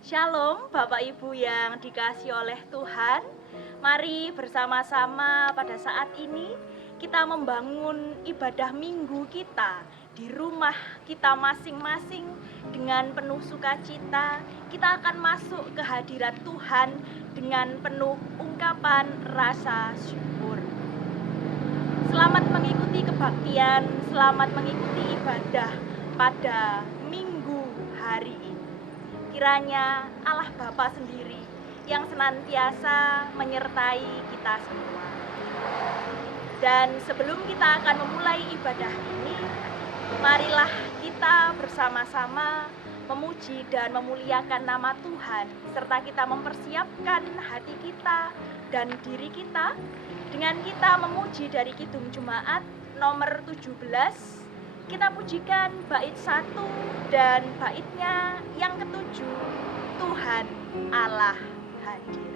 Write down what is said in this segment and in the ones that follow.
Shalom Bapak Ibu yang dikasihi oleh Tuhan. Mari bersama-sama pada saat ini kita membangun ibadah minggu kita di rumah kita masing-masing dengan penuh sukacita. Kita akan masuk ke hadirat Tuhan dengan penuh ungkapan rasa syukur. Selamat mengikuti kebaktian, selamat mengikuti ibadah pada minggu hari ini. Kiranya Allah Bapa sendiri yang senantiasa menyertai kita semua. Dan sebelum kita akan memulai ibadah ini, marilah kita bersama-sama memuji dan memuliakan nama Tuhan, serta kita mempersiapkan hati kita dan diri kita dengan kita memuji dari Kidung Jemaat nomor 17. Kita pujikan bait 1 dan baitnya yang ke-7, Tuhan Allah hadir.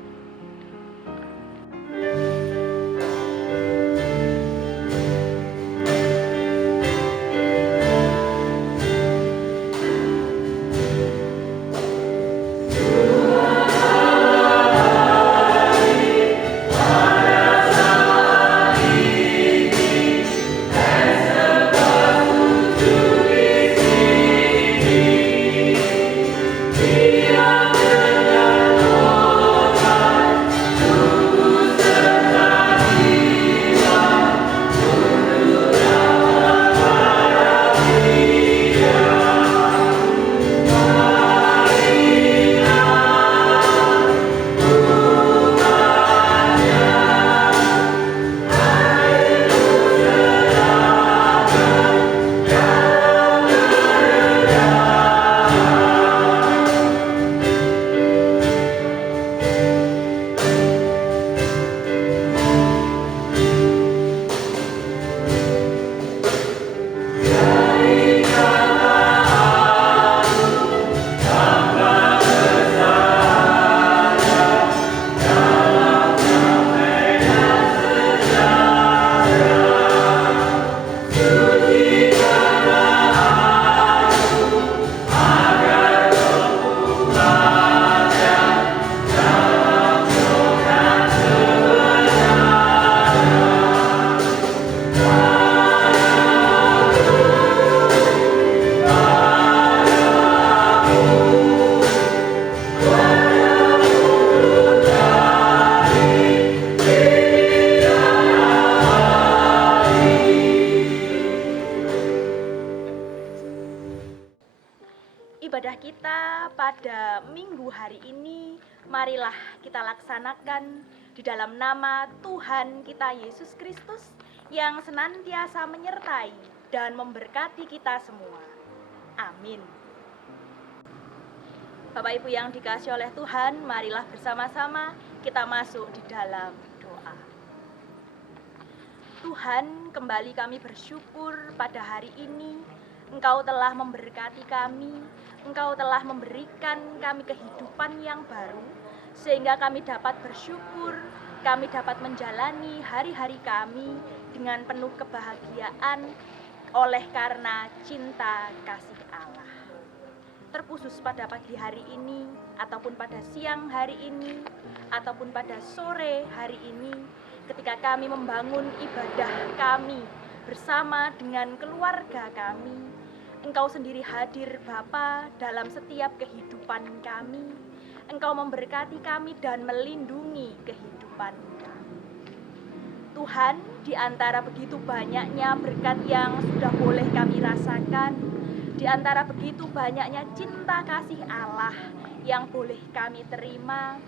Ibadah kita pada minggu hari ini, marilah kita laksanakan di dalam nama Tuhan kita Yesus Kristus yang senantiasa menyertai dan memberkati kita semua. Amin. Bapak Ibu yang dikasihi oleh Tuhan, marilah bersama-sama kita masuk di dalam doa. Tuhan, kembali kami bersyukur pada hari ini Engkau telah memberkati kami, Engkau telah memberikan kami kehidupan yang baru, sehingga kami dapat bersyukur, kami dapat menjalani hari-hari kami dengan penuh kebahagiaan oleh karena cinta kasih Allah. Terkhusus pada pagi hari ini, ataupun pada siang hari ini, ataupun pada sore hari ini, ketika kami membangun ibadah kami bersama dengan keluarga kami, Engkau sendiri hadir Bapa dalam setiap kehidupan kami. Engkau memberkati kami dan melindungi kehidupan kami. Tuhan, di antara begitu banyaknya berkat yang sudah boleh kami rasakan, di antara begitu banyaknya cinta kasih Allah yang boleh kami terima,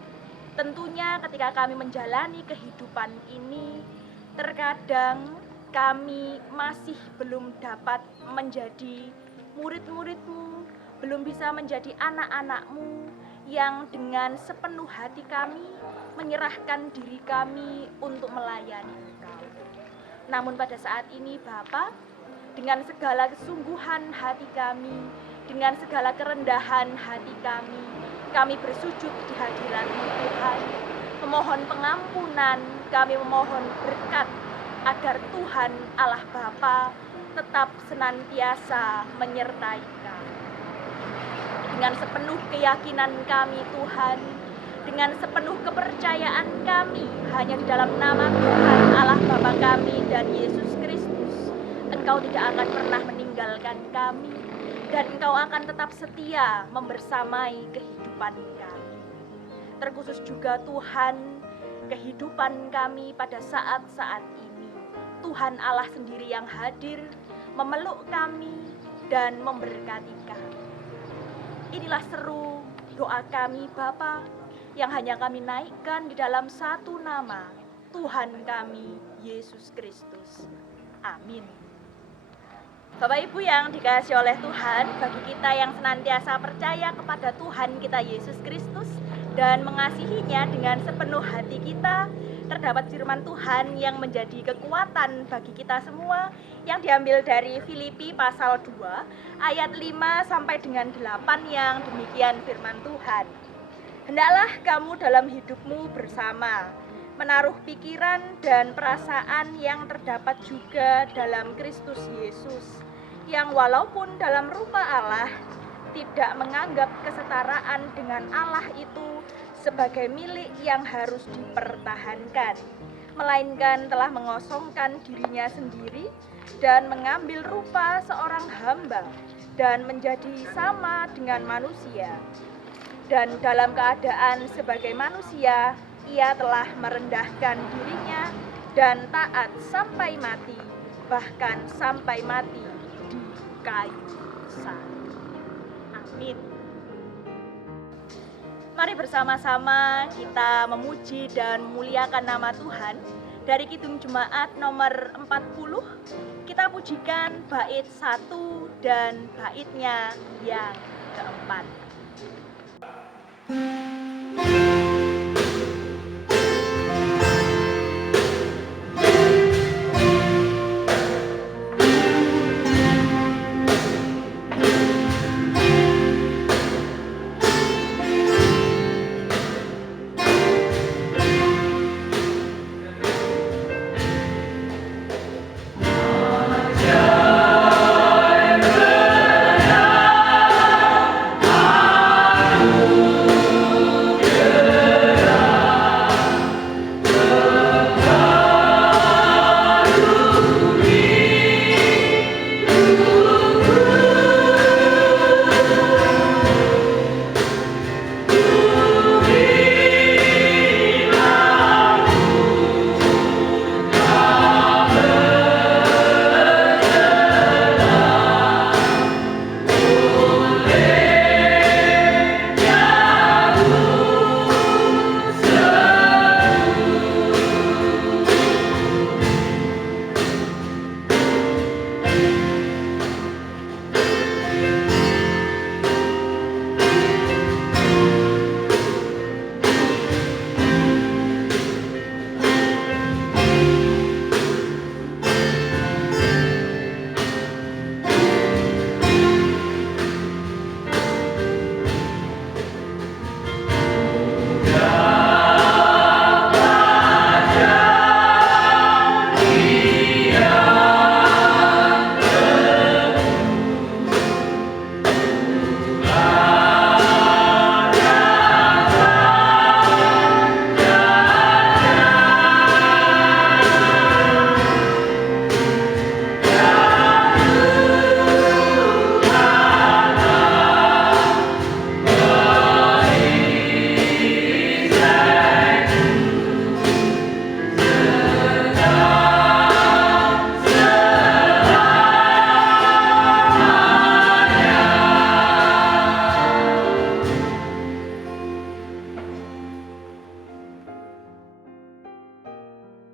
tentunya ketika kami menjalani kehidupan ini, terkadang kami masih belum dapat menjadi murid-murid-Mu, belum bisa menjadi anak-anak-Mu yang dengan sepenuh hati kami menyerahkan diri kami untuk melayani Engkau. Namun pada saat ini Bapa, dengan segala kesungguhan hati kami, dengan segala kerendahan hati kami bersujud di hadirat-Mu Tuhan, memohon pengampunan, kami memohon berkat agar Tuhan Allah Bapa tetap senantiasa menyertai kami. dengan sepenuh keyakinan kami Tuhan, dengan sepenuh kepercayaan kami hanya di dalam nama Tuhan Allah Bapa kami dan Yesus Kristus, Engkau tidak akan pernah meninggalkan kami, dan Engkau akan tetap setia membersamai kehidupan kami. Terkhusus juga Tuhan, kehidupan kami pada saat-saat ini, Tuhan Allah sendiri yang hadir, memeluk kami dan memberkati kami. Inilah seru doa kami Bapa, yang hanya kami naikkan di dalam satu nama, Tuhan kami, Yesus Kristus. Amin. Bapak Ibu yang dikasihi oleh Tuhan, bagi kita yang senantiasa percaya kepada Tuhan kita Yesus Kristus dan mengasihinya dengan sepenuh hati kita, terdapat firman Tuhan yang menjadi kekuatan bagi kita semua, yang diambil dari Filipi pasal 2 ayat 5 sampai dengan 8, yang demikian firman Tuhan. Hendaklah kamu dalam hidupmu bersama menaruh pikiran dan perasaan yang terdapat juga dalam Kristus Yesus, yang walaupun dalam rupa Allah tidak menganggap kesetaraan dengan Allah itu sebagai milik yang harus dipertahankan, melainkan telah mengosongkan dirinya sendiri dan mengambil rupa seorang hamba dan menjadi sama dengan manusia. Dan dalam keadaan sebagai manusia, ia telah merendahkan dirinya dan taat sampai mati, bahkan sampai mati di kayu salib. Amin. Mari bersama-sama kita memuji dan memuliakan nama Tuhan. Dari Kidung Jemaat nomor 40, kita pujikan bait 1 dan baitnya yang keempat.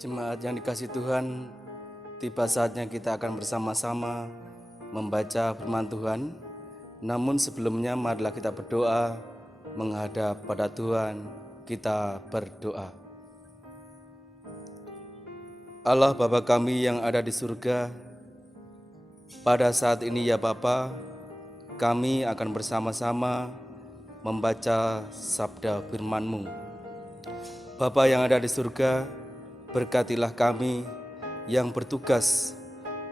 Jemaat yang dikasihi Tuhan, tiba saatnya kita akan bersama-sama membaca firman Tuhan. Namun sebelumnya marilah kita berdoa menghadap pada Tuhan. Kita berdoa. Allah Bapa kami yang ada di surga, pada saat ini ya Bapa, kami akan bersama-sama membaca sabda firman-Mu. Bapa yang ada di surga, berkatilah kami yang bertugas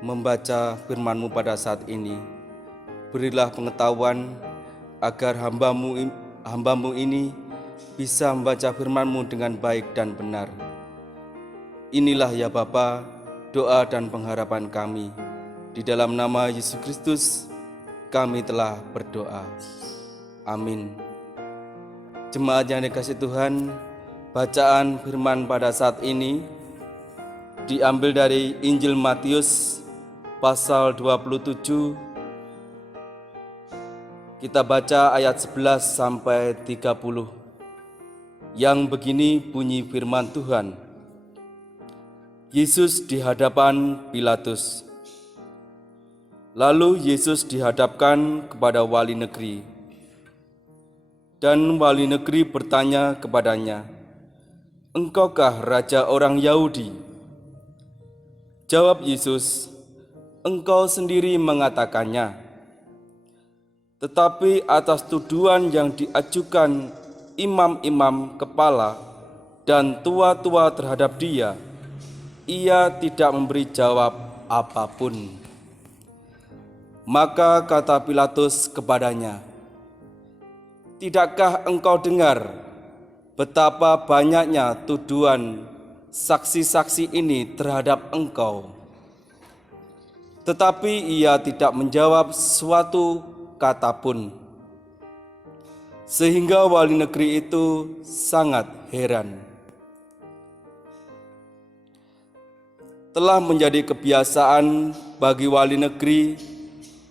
membaca firman-Mu pada saat ini. Berilah pengetahuan agar hambamu ini bisa membaca firman-Mu dengan baik dan benar. Inilah ya Bapa, doa dan pengharapan kami. Di dalam nama Yesus Kristus kami telah berdoa. Amin. Jemaat yang dikasihi Tuhan, bacaan firman pada saat ini diambil dari Injil Matius pasal 27. Kita baca ayat 11 sampai 30. Yang begini bunyi firman Tuhan. Yesus di hadapan Pilatus. Lalu Yesus dihadapkan kepada wali negeri. Dan wali negeri bertanya kepadanya, "Engkaukah raja orang Yahudi?" Jawab Yesus, "Engkau sendiri mengatakannya." Tetapi atas tuduhan yang diajukan imam-imam kepala dan tua-tua terhadap dia, ia tidak memberi jawab apapun. Maka kata Pilatus kepadanya, "Tidakkah engkau dengar betapa banyaknya tuduhan saksi-saksi ini terhadap engkau?" Tetapi ia tidak menjawab suatu kata pun. Sehingga wali negeri itu sangat heran. Telah menjadi kebiasaan bagi wali negeri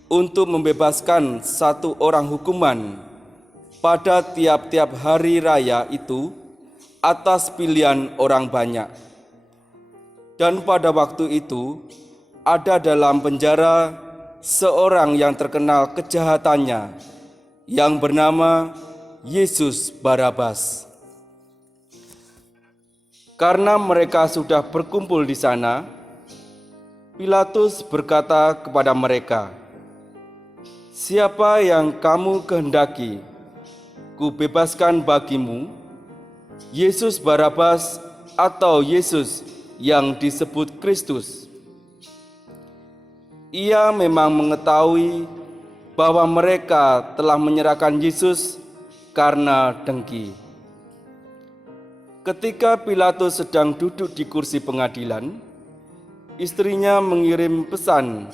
untuk membebaskan satu orang hukuman pada tiap-tiap hari raya itu atas pilihan orang banyak. Dan pada waktu itu ada dalam penjara seorang yang terkenal kejahatannya yang bernama Yesus Barabas. Karena mereka sudah berkumpul di sana, Pilatus berkata kepada mereka, "Siapa yang kamu kehendaki kubebaskan bagimu, Yesus Barabas atau Yesus yang disebut Kristus?" Ia memang mengetahui bahwa mereka telah menyerahkan Yesus karena dengki. Ketika Pilatus sedang duduk di kursi pengadilan, istrinya mengirim pesan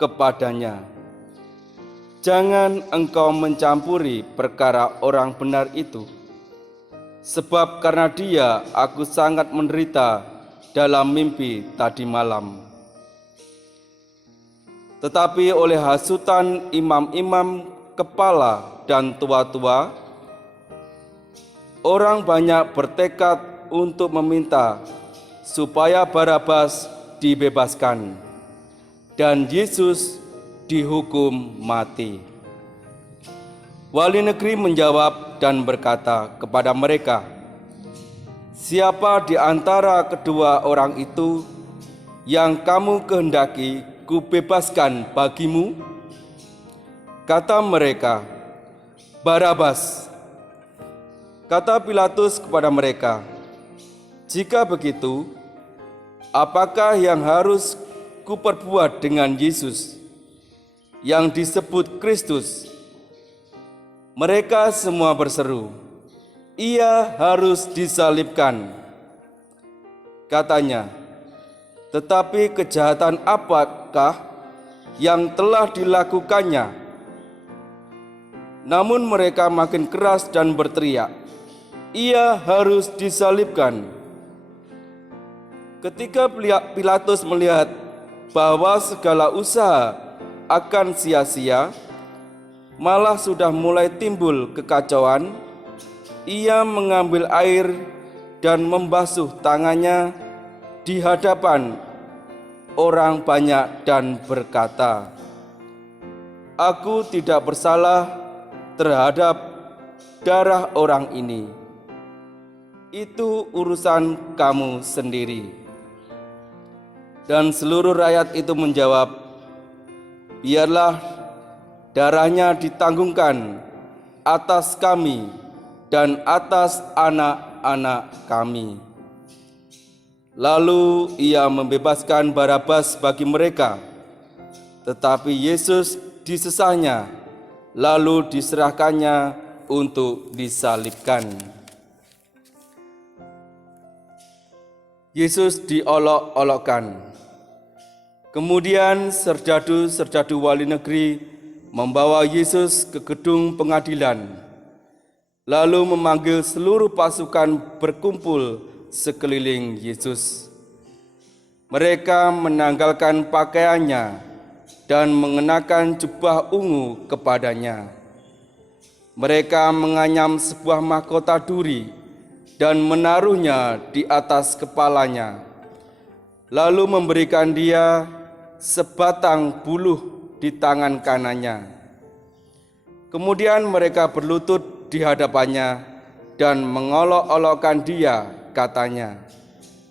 kepadanya, "Jangan engkau mencampuri perkara orang benar itu, sebab karena dia aku sangat menderita dalam mimpi tadi malam." Tetapi oleh hasutan imam-imam kepala dan tua-tua, orang banyak bertekad untuk meminta supaya Barabas dibebaskan dan Yesus dihukum mati. Wali negeri menjawab dan berkata kepada mereka, "Siapa di antara kedua orang itu yang kamu kehendaki kubebaskan bagimu?" Kata mereka, "Barabas." Kata Pilatus kepada mereka, "Jika begitu, apakah yang harus kuperbuat dengan Yesus yang disebut Kristus?" Mereka semua berseru, "Ia harus disalibkan." Katanya, "Tetapi kejahatan apakah yang telah dilakukannya?" Namun mereka makin keras dan berteriak, "Ia harus disalibkan." Ketika Pilatus melihat bahwa segala usaha akan sia-sia, malah sudah mulai timbul kekacauan, ia mengambil air dan membasuh tangannya di hadapan orang banyak dan berkata, "Aku tidak bersalah terhadap darah orang ini. Itu urusan kamu sendiri." Dan seluruh rakyat itu menjawab, "Biarlah darahnya ditanggungkan atas kami dan atas anak-anak kami." Lalu ia membebaskan Barabas bagi mereka, tetapi Yesus disesahnya lalu diserahkannya untuk disalibkan. Yesus diolok-olokkan. Kemudian serdadu-serdadu wali negeri membawa Yesus ke gedung pengadilan, lalu memanggil seluruh pasukan berkumpul sekeliling Yesus. Mereka menanggalkan pakaiannya dan mengenakan jubah ungu kepadanya. Mereka menganyam sebuah mahkota duri dan menaruhnya di atas kepalanya, lalu memberikan dia sebatang buluh di tangan kanannya. Kemudian mereka berlutut di hadapannya dan mengolok-olokkan dia, katanya,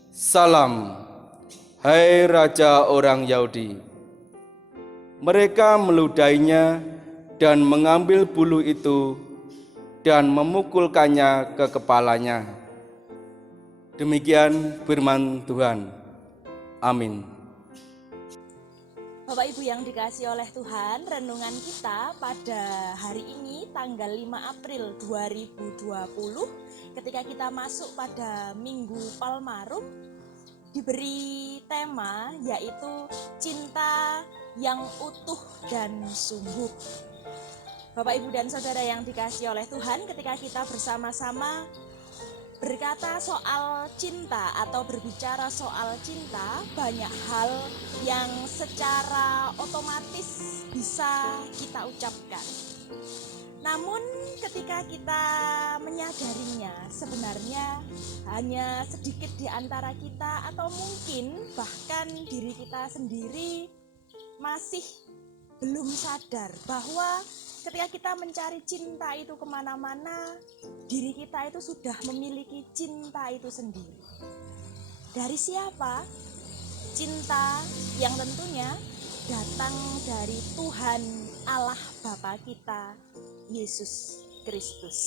"Salam, hai Raja orang Yahudi." Mereka meludainya dan mengambil buluh itu dan memukulkannya ke kepalanya. Demikian firman Tuhan. Amin. Bapak Ibu yang dikasihi oleh Tuhan, renungan kita pada hari ini tanggal 5 April 2020 ketika kita masuk pada Minggu Palmarum diberi tema yaitu cinta yang utuh dan sungguh. Bapak Ibu dan Saudara yang dikasihi oleh Tuhan, ketika kita bersama-sama berkata soal cinta atau berbicara soal cinta, banyak hal yang secara otomatis bisa kita ucapkan. Namun ketika kita menyadarinya, sebenarnya hanya sedikit di antara kita atau mungkin bahkan diri kita sendiri masih belum sadar bahwa ketika kita mencari cinta itu kemana-mana, diri kita itu sudah memiliki cinta itu sendiri. Dari siapa? Cinta yang tentunya datang dari Tuhan Allah Bapa kita, Yesus Kristus.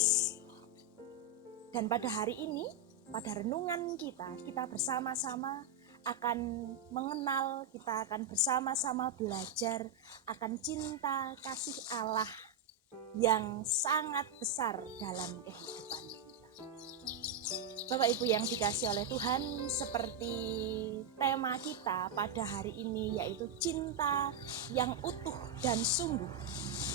Dan pada hari ini, pada renungan kita bersama-sama akan mengenal, kita akan bersama-sama belajar akan cinta kasih Allah yang sangat besar dalam kehidupan kita. Bapak Ibu yang dikasihi oleh Tuhan, seperti tema kita pada hari ini yaitu cinta yang utuh dan sungguh.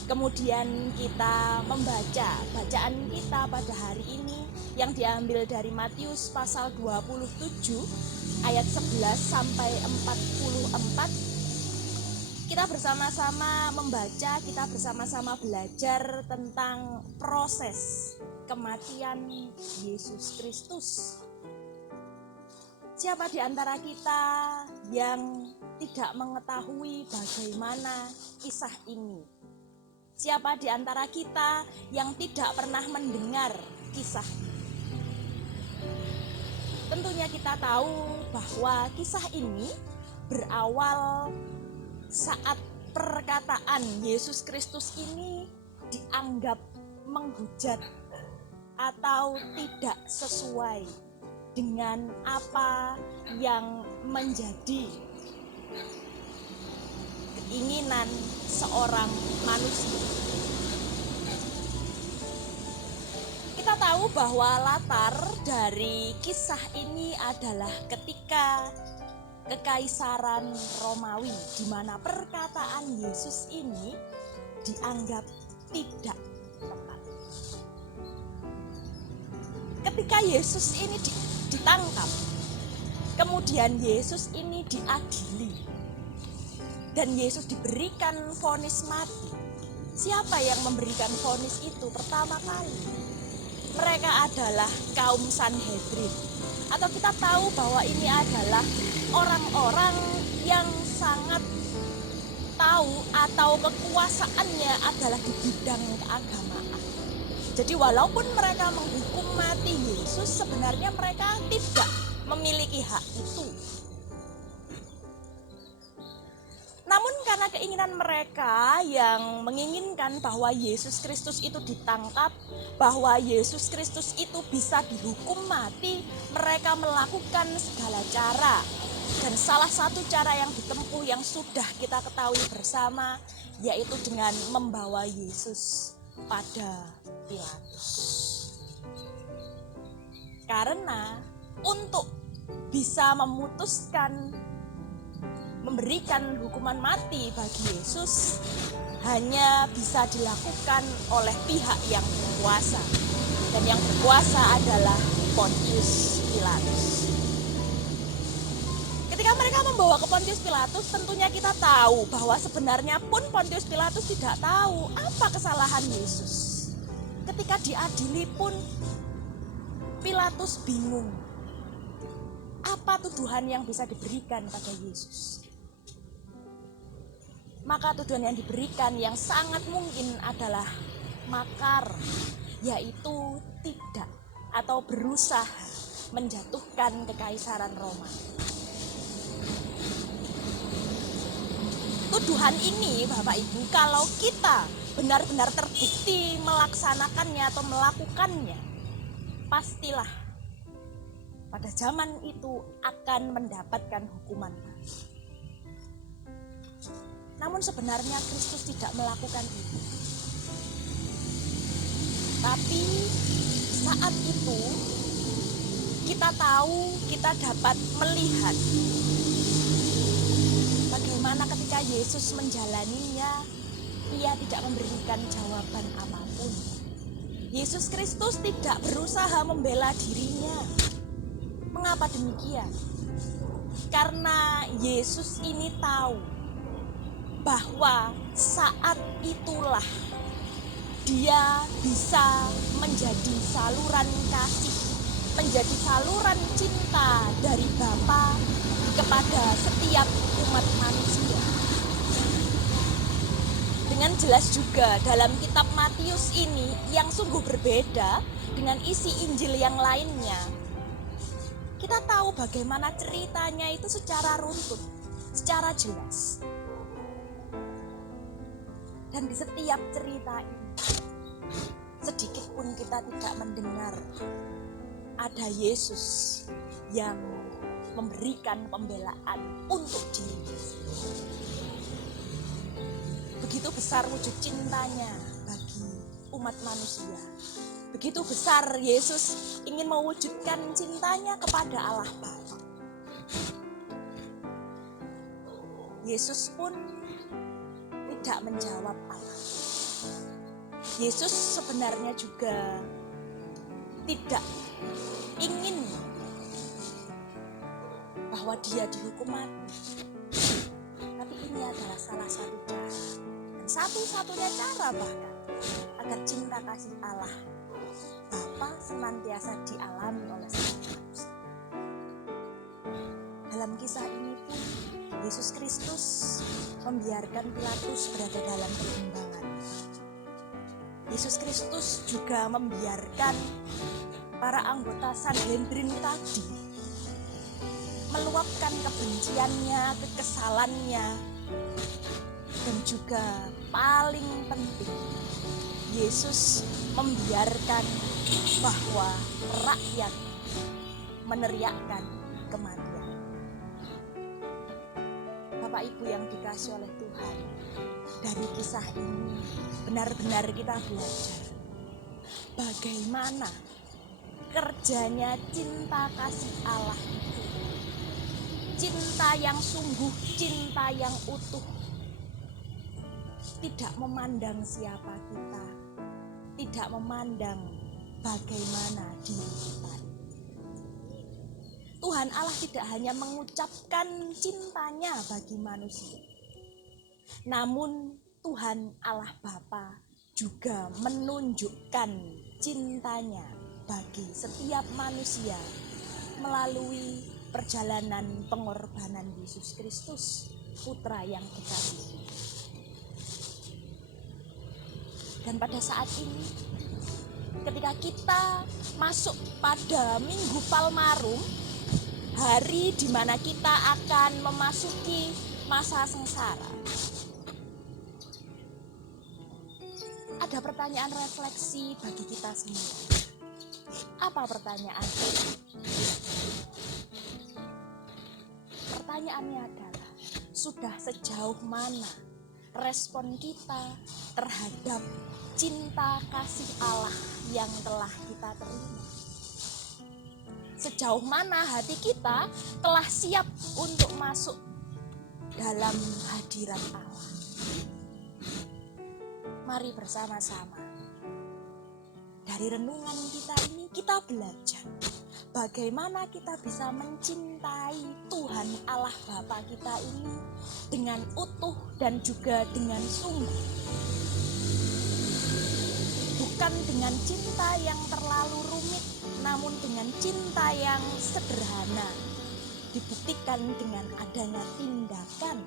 Kemudian kita membaca bacaan kita pada hari ini yang diambil dari Matius pasal 27 ayat 11 sampai 44. Kita bersama-sama membaca, kita bersama-sama belajar tentang proses kematian Yesus Kristus. Siapa di antara kita yang tidak mengetahui bagaimana kisah ini? Siapa di antara kita yang tidak pernah mendengar kisah ini? Tentunya kita tahu bahwa kisah ini berawal saat perkataan Yesus Kristus ini dianggap menghujat atau tidak sesuai dengan apa yang menjadi keinginan seorang manusia. Kita tahu bahwa latar dari kisah ini adalah ketika Kekaisaran Romawi, di mana perkataan Yesus ini dianggap tidak tepat. Ketika Yesus ini ditangkap, kemudian Yesus ini diadili, dan Yesus diberikan vonis mati. Siapa yang memberikan vonis itu pertama kali? Mereka adalah kaum Sanhedrin. Atau kita tahu bahwa ini adalah orang-orang yang sangat tahu atau kekuasaannya adalah di bidang keagamaan. Jadi walaupun mereka menghukum mati Yesus, sebenarnya mereka tidak memiliki hak itu. Namun karena keinginan mereka yang menginginkan bahwa Yesus Kristus itu ditangkap, bahwa Yesus Kristus itu bisa dihukum mati, mereka melakukan segala cara Dan salah satu cara yang ditempuh yang sudah kita ketahui bersama, yaitu dengan membawa Yesus pada Pilatus. Karena untuk bisa memutuskan memberikan hukuman mati bagi Yesus hanya bisa dilakukan oleh pihak yang berkuasa. Dan yang berkuasa adalah Pontius Pilatus. Ketika mereka membawa ke Pontius Pilatus, tentunya kita tahu bahwa sebenarnya pun Pontius Pilatus tidak tahu apa kesalahan Yesus. Ketika diadili pun Pilatus bingung. Apa tuduhan yang bisa diberikan pada Yesus? Maka tuduhan yang diberikan yang sangat mungkin adalah makar, yaitu tidak atau berusaha menjatuhkan kekaisaran Roma. Tuduhan ini, Bapak Ibu, kalau kita benar-benar terbukti melaksanakannya atau melakukannya, pastilah pada zaman itu akan mendapatkan hukuman mati. Namun sebenarnya Kristus tidak melakukan itu. Tapi saat itu kita tahu, kita dapat melihat bagaimana ketika Yesus menjalaninya, ia tidak memberikan jawaban apapun. Yesus Kristus tidak berusaha membela dirinya. Mengapa demikian? Karena Yesus ini tahu bahwa saat itulah dia bisa menjadi saluran kasih, menjadi saluran cinta dari Bapa kepada setiap umat manusia. Dengan jelas juga dalam kitab Matius ini yang sungguh berbeda dengan isi Injil yang lainnya. Kita tahu bagaimana ceritanya itu secara runtut, secara jelas. Dan di setiap cerita ini, sedikit pun kita tidak mendengar ada Yesus yang memberikan pembelaan untuk diri. Begitu besar wujud cintanya bagi umat manusia. Begitu besar Yesus ingin mewujudkan cintanya kepada Allah Bapa. Yesus pun tidak menjawab apa. Yesus sebenarnya juga tidak ingin bahwa dia dihukum mati. Tapi ini adalah salah satu cara. Dan satu-satunya cara bahkan agar cinta kasih Allah Bapa senantiasa dialami oleh setiap manusia. Dalam kisah ini pun Yesus Kristus membiarkan Pilatus berada dalam kebimbangan. Yesus Kristus juga membiarkan para anggota Sanhedrin tadi meluapkan kebenciannya, kekesalannya, dan juga paling penting, Yesus membiarkan bahwa rakyat meneriakkan kematian. Bapak Ibu yang dikasihi oleh Tuhan, dari kisah ini benar-benar kita belajar bagaimana kerjanya cinta kasih Allah itu. Cinta yang sungguh, cinta yang utuh. Tidak memandang siapa kita, tidak memandang bagaimana diri kita. Tuhan Allah tidak hanya mengucapkan cintanya bagi manusia, namun Tuhan Allah Bapa juga menunjukkan cintanya bagi setiap manusia melalui perjalanan pengorbanan Yesus Kristus, Putra yang dikasihi. Dan pada saat ini, ketika kita masuk pada Minggu Palmarum, hari di mana kita akan memasuki masa sengsara, ada pertanyaan refleksi bagi kita semua. Apa pertanyaan? pertanyaannya adalah, sudah sejauh mana respon kita terhadap cinta kasih Allah yang telah kita terima? Sejauh mana hati kita telah siap untuk masuk dalam hadirat Allah? Mari bersama-sama dari renungan kita ini kita belajar bagaimana kita bisa mencintai Tuhan Allah Bapa kita ini dengan utuh dan juga dengan sungguh. Bukan dengan cinta yang terlalu rumit, namun dengan cinta yang sederhana, dibuktikan dengan adanya tindakan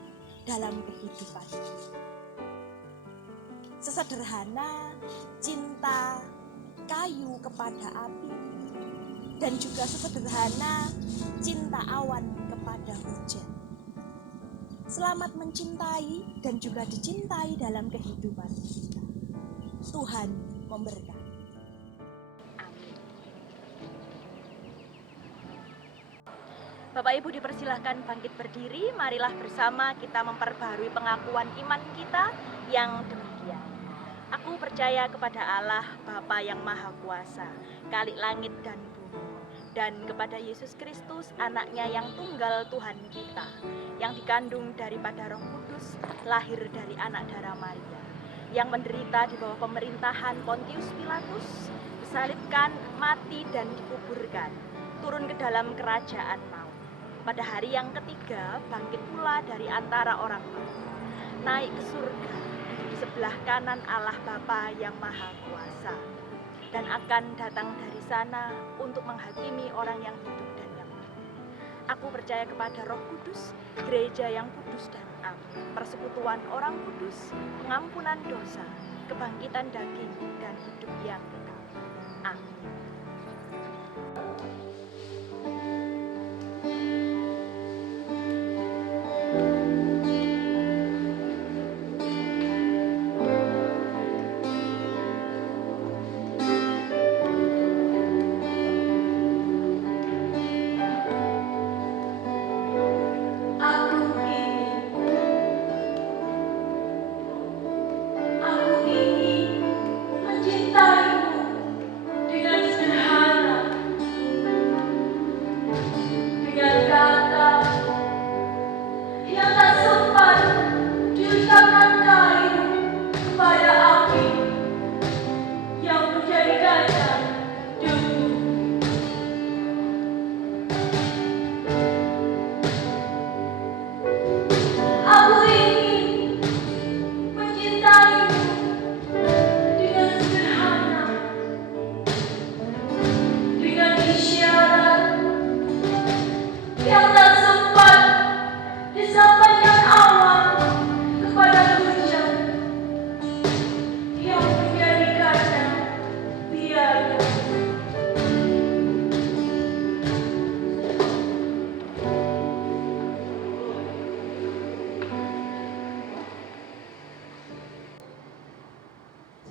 dalam kehidupan. Sesederhana cinta kayu kepada api, dan juga sesederhana cinta awan kepada hujan. Selamat mencintai dan juga dicintai dalam kehidupan kita. Tuhan memberkati. Amin. Bapak Ibu dipersilahkan bangkit berdiri. Marilah bersama kita memperbarui pengakuan iman kita yang demikian. Aku percaya kepada Allah Bapa yang Maha Kuasa, Khalik langit dan bumi, dan kepada Yesus Kristus, anaknya yang tunggal Tuhan kita, yang dikandung daripada Roh Kudus, lahir dari anak darah Maria, yang menderita di bawah pemerintahan Pontius Pilatus, disalibkan, mati dan dikuburkan, turun ke dalam kerajaan maut. Pada hari yang ketiga bangkit pula dari antara orang mati, naik ke surga di sebelah kanan Allah Bapa yang Maha Kuasa, dan akan datang dari sana untuk menghakimi orang yang hidup dan yang mati. Aku percaya kepada Roh Kudus, gereja yang kudus dan am, persekutuan orang kudus, pengampunan dosa, kebangkitan daging dan hidup yang kekal. Amin.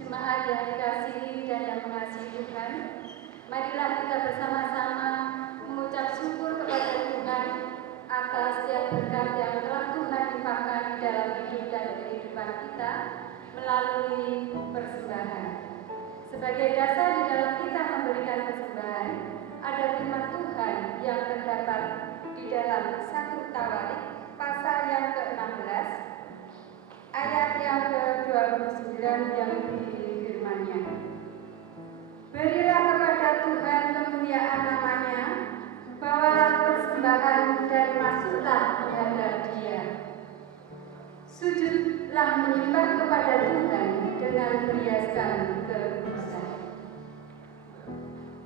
Jemaat yang dikasihi dan yang mengasihi Tuhan, marilah kita bersama-sama mengucap syukur kepada Tuhan atas setiap berkat yang telah Tuhan limpahkan di dalam hidup dan kehidupan kita melalui persembahan. Sebagai dasar di dalam kita memberikan persembahan, ada firman Tuhan yang terdapat di dalam 1 Tawarik pasal yang ke-16 ayat yang ke-29 yang begini firman-Nya. Berilah kepada Tuhan kemuliaan namanya, bawalah persembahan dan masuklah menghadap Dia. Sujudlah menyembah kepada Tuhan dengan meriaskan kekudusan.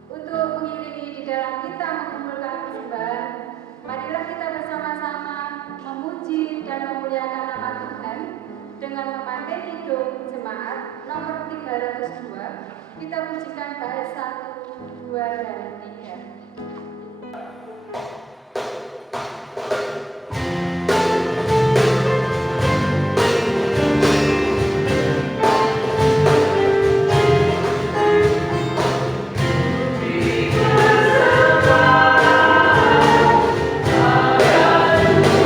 Untuk mengiringi di dalam kita mengumpulkan persembahan, marilah kita bersama-sama memuji dan memuliakan nama Tuhan dengan memakai hidung jemaat nomor 302. Kita pujikan bait 1, 2, dan 3. Di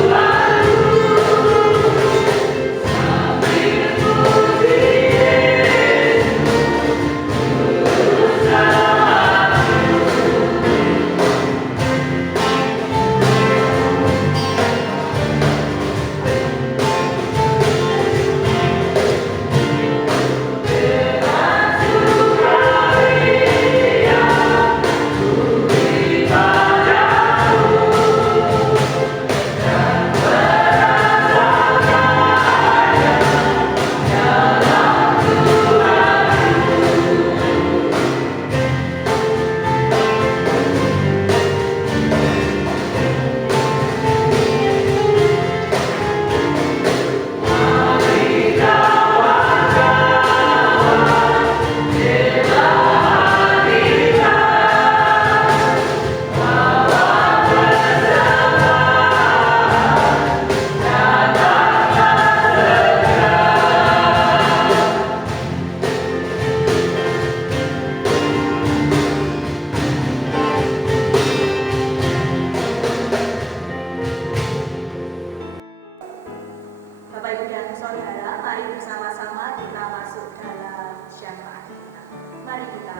Bapak Ibu dan Saudara, mari bersama-sama kita masuk dalam syafaat kita. Mari kita.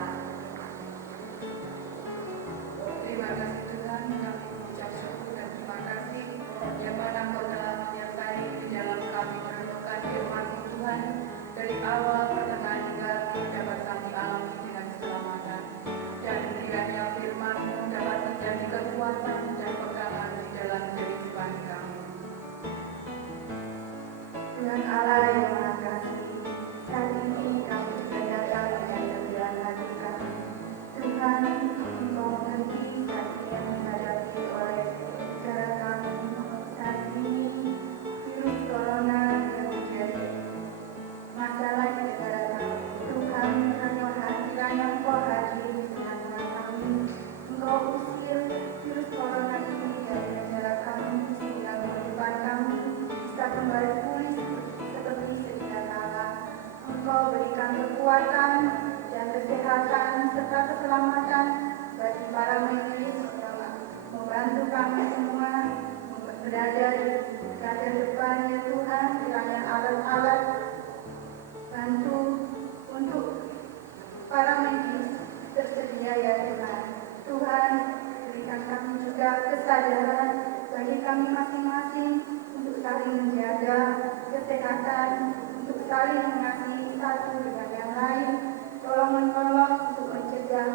Terima kasih Tuhan, kami mengucap syukur dan terima kasih yang mana Engkau telah menyertai di dalam kami merenungkan firman Tuhan dari awal pertengahan hingga akhir dapat kami alami dengan keselamatan. Dan kiranya firman-Mu dapat menjadi kekuatan dan pegangan di dalam kehidupan kami. Tuhan Allah yang Maha Kasih, saat ini kami sudah datang dengan sembilan hati kami. Tuhan, Engkau mengerti saat ini yang dihadapi oleh negara kami. Saat ini virus corona yang menjadi masalah di negara kami. Tuhan, kiranya Engkau hadir di tengah-tengah kami. Engkau usir virus corona ini dari negara kami, sehingga kehidupan kami bisa kembali pulih seperti sedia kala. Engkau berikan kekuatan dan kesehatan serta keselamatan bagi para medis yang membantu kami semua berada di garda depan, ya Tuhan. Kiranya alat-alat bantu untuk para medis tersedia, ya Tuhan. Tuhan, berikan kami juga kesadaran bagi kami masing-masing untuk saling menjaga kesehatan, untuk saling mengasihi satu dengan yang lain, tolong-menolong untuk mencegah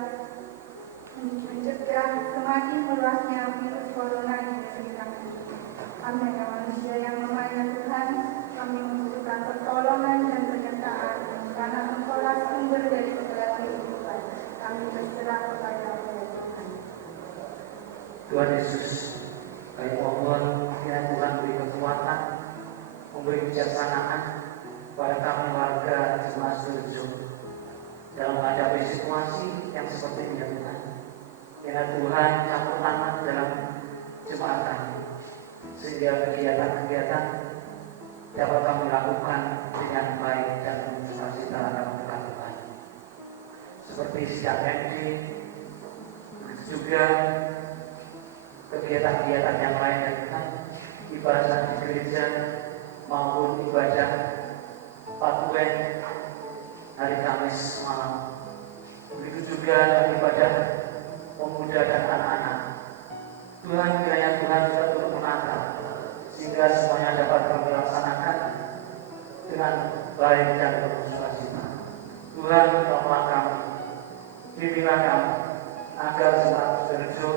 semakin meluasnya virus corona di negeri kami. Kami adalah manusia yang lemah, ya Tuhan. Kami membutuhkan pertolongan dan penyertaan, karena Engkaulah sumber dari segala kehidupan. Kami berserah kepada-Mu, ya Tuhan. Tuhan Yesus, kami mohon kiranya Tuhan beri kekuatan, memberi kebijaksanaan pada kami warga jemaat Surejo dalam menghadapi situasi yang seperti ini, ya Tuhan. Kiranya Tuhan campur tangan dalam jemaat kami, sehingga kegiatan-kegiatan dapat kami lakukan dengan baik dan sukacita kami lakukan. Seperti sidang MD, juga kegiatan-kegiatan yang lain, ya Tuhan, ibadah di gereja maupun ibadah Patuen hari Kamis malam. Begitu juga ibadah pemuda dan anak-anak. Tuhan, kiranya Tuhan juga turut menata sehingga semuanya dapat kami laksanakan dengan baik dan penuh sukacita. Tuhan, tolonglah kami, bimbinglah kami agar jemaat Surejo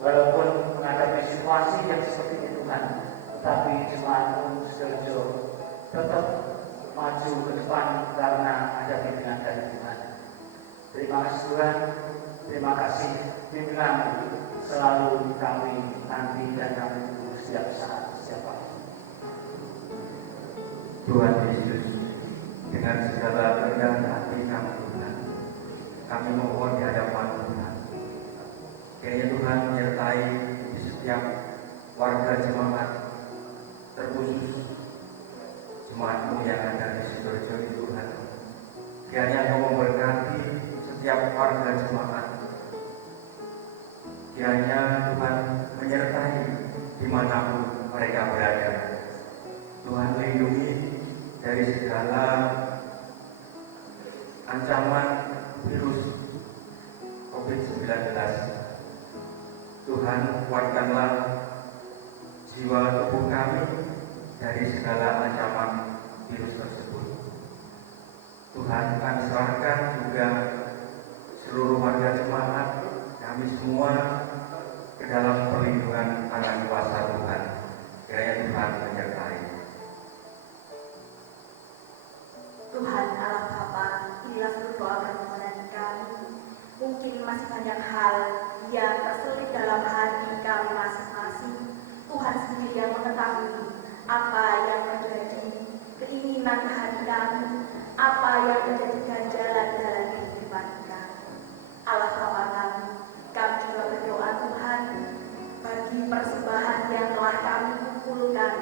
walaupun menghadapi situasi yang seperti itu, Tuhan, tetapi jemaat Surejo tetap maju ke depan karena ada bimbingan dari Tuhan. Terima kasih Tuhan, terima kasih bimbingan selalu kami nanti dan kami tunggu setiap saat, setiap waktu. Tuhan Yesus, dengan segala kerendahan hati kami Tuhan, kami mohon di hadapan Tuhan. Kiranya Tuhan menyertai di setiap warga jemaat, terkhusus jemaat-Mu yang ada di Sidoarjo ini, Tuhan. Kiranya Engkau memberkati setiap warga jemaat. Kiranya Tuhan menyertai dimanapun mereka berada. Tuhan lindungi dari segala ancaman virus COVID-19. Tuhan, kuatkanlah jiwa tubuh kami dari segala ancaman virus tersebut. Tuhan, kami serahkan juga seluruh warga jemaat kami semua ke dalam perlindungan tangan kuasa Tuhan. Kiranya Tuhan menyertai. Tuhan Allah Bapa, inilah seluruh doa permohonan kami. Mungkin masih banyak hal yang terselip dalam hati kami masing-masing. Tuhan sendiri yang mengetahui apa yang menjadi keinginan hati kami, apa yang menjadi ganjalan dalam kehidupan kami. Allah Bapa kami juga berdoa Tuhan bagi persembahan yang telah kami kumpulkan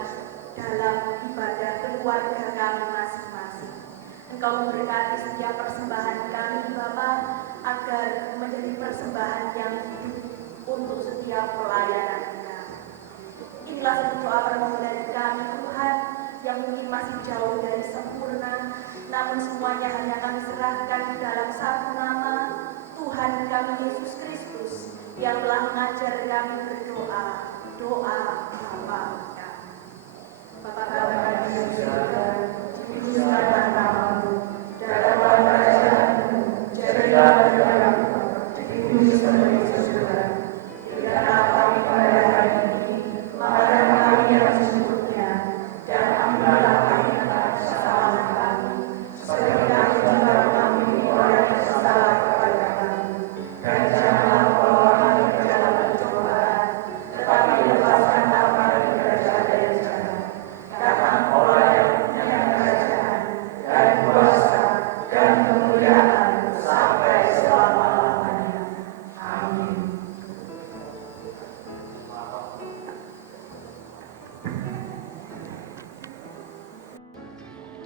dalam ibadah keluarga kami masing-masing. Engkau memberkati setiap persembahan kami Bapa, agar menjadi persembahan yang hidup untuk setiap pelayanan kami. Inilah satu doa permohonan kami Tuhan, yang mungkin masih jauh dari sempurna, namun semuanya hanya kami serahkan di dalam satu nama, Tuhan kami Yesus Kristus, yang telah mengajar kami berdoa, doa Bapa kami. Bapa kami di surga, dikuduskanlah namamu, datanglah kerajaanmu, jadilah kehendakmu, di bumi seperti di surga. Berikanlah kami pada hari ini makanan kami yang secukupnya, dan ampunilah kami atas kesalahan kami, seperti kami juga mengampuni orang yang bersalah kepada kami. Dan janganlah membawa kami ke dalam pencobaan, tetapi lepaskanlah kami dari kerajaan yang jahat. Karena Engkau yang punya kerajaan dan kuasa dan kemuliaan sampai selama-lamanya. Amin.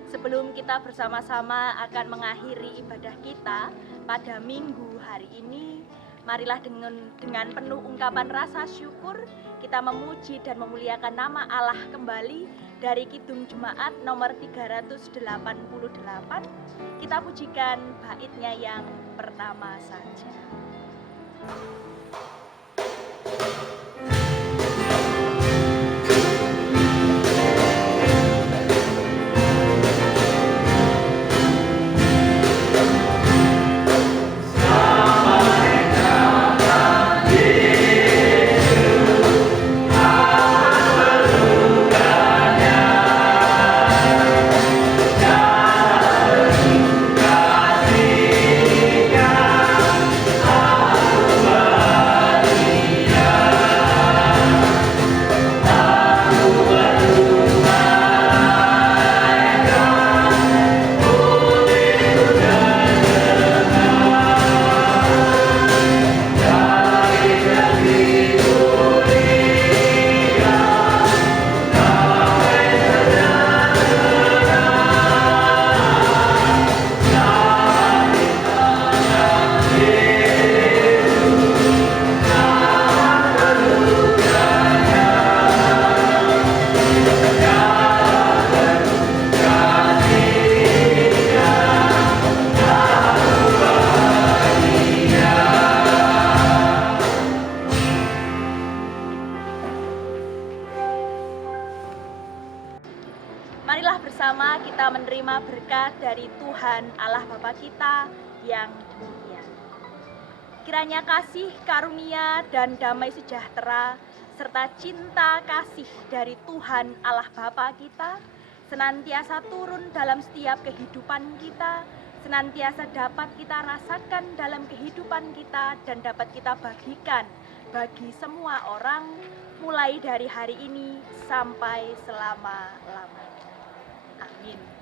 Sebelum kita bersama-sama akan mengakhiri ibadah kita pada minggu hari ini, marilah dengan penuh ungkapan rasa syukur kita memuji dan memuliakan nama Allah kembali dari Kidung Jemaat nomor 388. Kita pujikan baitnya yang pertama saja. Marilah bersama kita menerima berkat dari Tuhan Allah Bapa kita yang demikian. Kiranya kasih, karunia, dan damai sejahtera, serta cinta kasih dari Tuhan Allah Bapa kita, senantiasa turun dalam setiap kehidupan kita, senantiasa dapat kita rasakan dalam kehidupan kita, dan dapat kita bagikan bagi semua orang, mulai dari hari ini sampai selama-lamanya. Amin.